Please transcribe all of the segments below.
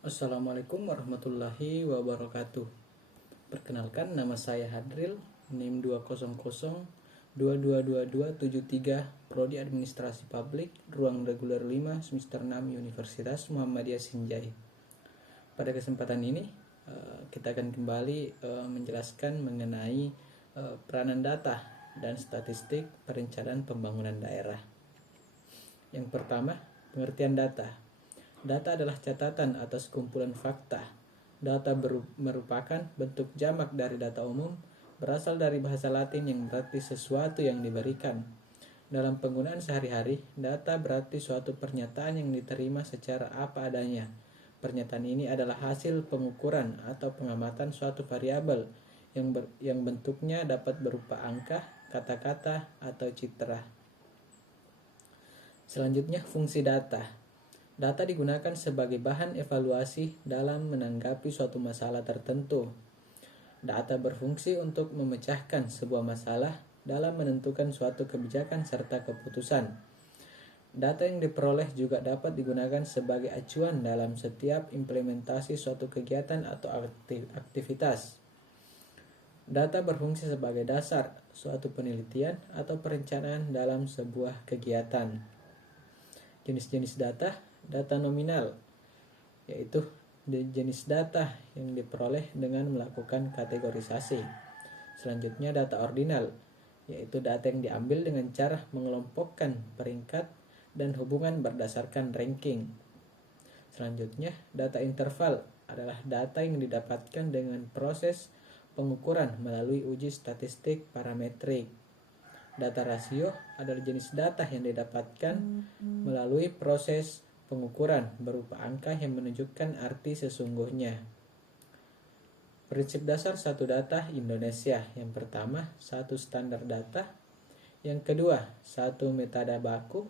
Assalamualaikum warahmatullahi wabarakatuh. Perkenalkan, nama saya Hadril, NIM 200222273, Prodi Administrasi Publik, Ruang Reguler 5, Semester 6, Universitas Muhammadiyah Sinjai. Pada kesempatan ini, kita akan kembali menjelaskan mengenai peranan data dan statistik perencanaan pembangunan daerah. Yang pertama, pengertian data. Data adalah catatan atas kumpulan fakta. Data merupakan bentuk jamak dari data umum, berasal dari bahasa Latin yang berarti sesuatu yang diberikan. Dalam penggunaan sehari-hari, data berarti suatu pernyataan yang diterima secara apa adanya. Pernyataan ini adalah hasil pengukuran atau pengamatan suatu variabel yang bentuknya dapat berupa angka, kata-kata, atau citra. Selanjutnya, fungsi data. Data digunakan sebagai bahan evaluasi dalam menanggapi suatu masalah tertentu. Data berfungsi untuk memecahkan sebuah masalah dalam menentukan suatu kebijakan serta keputusan. Data yang diperoleh juga dapat digunakan sebagai acuan dalam setiap implementasi suatu kegiatan atau aktivitas. Data berfungsi sebagai dasar suatu penelitian atau perencanaan dalam sebuah kegiatan. Jenis-jenis data. Data nominal, yaitu jenis data yang diperoleh dengan melakukan kategorisasi. Selanjutnya data ordinal, yaitu data yang diambil dengan cara mengelompokkan peringkat dan hubungan berdasarkan ranking. Selanjutnya data interval adalah data yang didapatkan dengan proses pengukuran melalui uji statistik parametrik. Data rasio adalah jenis data yang didapatkan melalui proses pengukuran berupa angka yang menunjukkan arti sesungguhnya. Prinsip dasar satu data Indonesia. Yang pertama, satu standar data. Yang kedua, satu metode baku.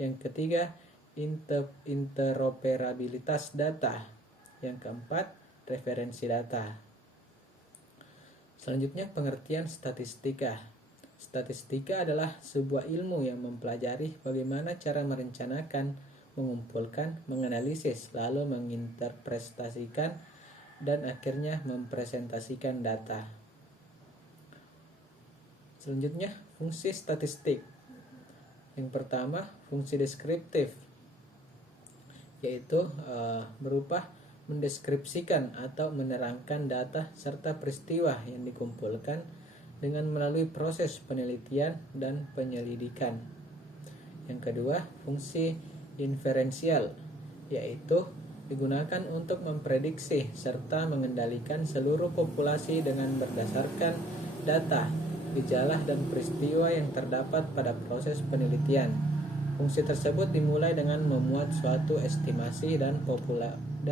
Yang ketiga, interoperabilitas data. Yang keempat, referensi data. Selanjutnya, pengertian statistika. Statistika adalah sebuah ilmu yang mempelajari bagaimana cara merencanakan, mengumpulkan, menganalisis, lalu menginterpretasikan, dan akhirnya mempresentasikan data. Selanjutnya, fungsi statistik. Yang pertama, fungsi deskriptif, yaitu berupa mendeskripsikan atau menerangkan data serta peristiwa yang dikumpulkan dengan melalui proses penelitian dan penyelidikan. Yang kedua, fungsi inferensial, yaitu digunakan untuk memprediksi serta mengendalikan seluruh populasi dengan berdasarkan data, gejala, dan peristiwa yang terdapat pada proses penelitian. Fungsi tersebut dimulai dengan memuat suatu estimasi dan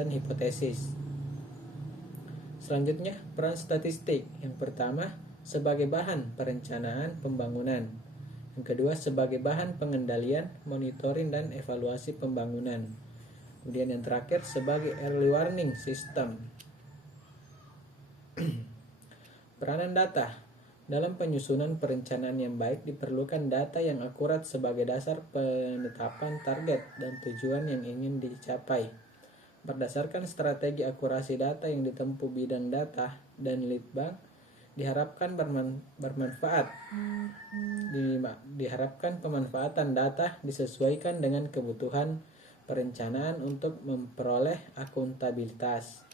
hipotesis. Selanjutnya, peran statistik. Yang pertama, sebagai bahan perencanaan pembangunan. Yang kedua, sebagai bahan pengendalian, monitoring, dan evaluasi pembangunan. Kemudian yang terakhir, sebagai early warning system. Peranan data. Dalam penyusunan perencanaan yang baik diperlukan data yang akurat sebagai dasar penetapan target dan tujuan yang ingin dicapai. Berdasarkan strategi akurasi data yang ditempuh bidang data dan litbang, diharapkan bermanfaat. Diharapkan pemanfaatan data disesuaikan dengan kebutuhan perencanaan untuk memperoleh akuntabilitas.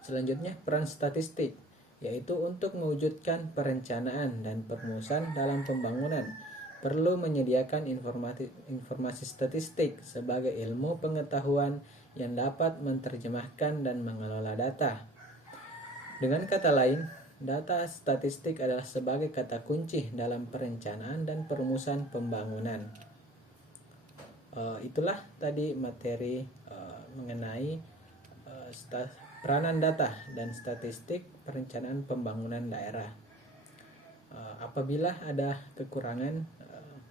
Selanjutnya, peran statistik, yaitu untuk mewujudkan perencanaan dan perumusan dalam pembangunan perlu menyediakan informasi statistik sebagai ilmu pengetahuan yang dapat menerjemahkan dan mengelola data. Dengan kata lain, data statistik adalah sebagai kata kunci dalam perencanaan dan perumusan pembangunan. Itulah tadi materi mengenai peranan data dan statistik perencanaan pembangunan daerah. Apabila ada kekurangan,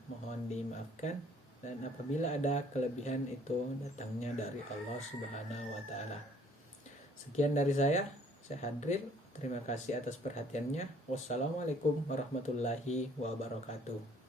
mohon dimaafkan, dan apabila ada kelebihan itu datangnya dari Allah Subhanahu wa Ta'ala. Sekian dari saya Hadril. Terima kasih atas perhatiannya. Wassalamualaikum warahmatullahi wabarakatuh.